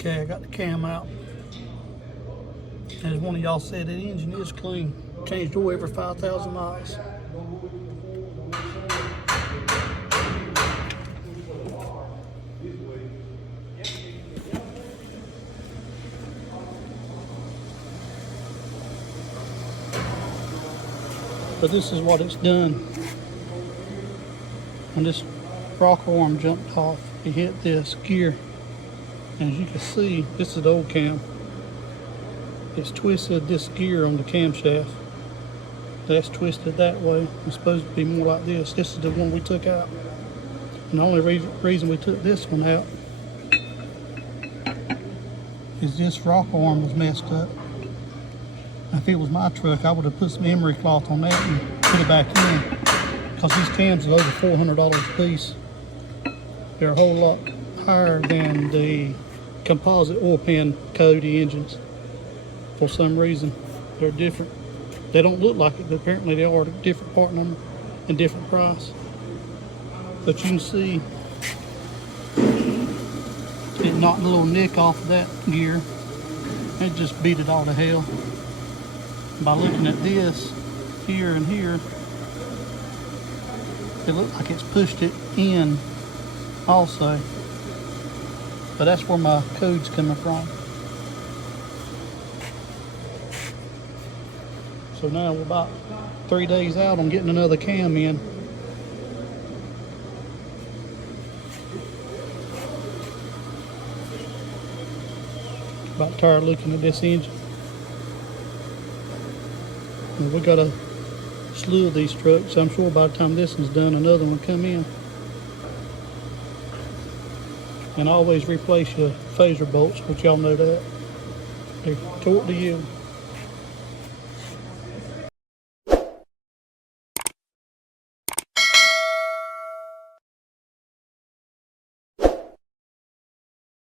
Okay, I got the cam out. As one of y'all said, that engine is clean. Changed oil every 5,000 miles. But this is what it's done. When this rocker arm jumped off, it hit this gear. And as you can see, this is the old cam. It's twisted this gear on the camshaft. That's twisted that way. It's supposed to be more like this. This is the one we took out. And the only reason we took this one out is this rocker arm was messed up. If it was my truck, I would have put some emery cloth on that and put it back in. Because these cams are over $400 a piece. They're a whole lot higher than the composite oil pan Coyote engines. For some reason, they're different. They don't look like it, but apparently they are. Different part number and different price. But you can see it knocked a little nick off of that gear. It just beat it all to hell. By looking at this here and here, it looks like it's pushed it in also. But that's where my code's coming from. So now we're about 3 days out on getting another cam in. About tired looking at this engine. And we got a slew of these trucks. I'm sure by the time this one's done, another one will come in. And always replace your phaser bolts, but y'all know that. They're torqued to you.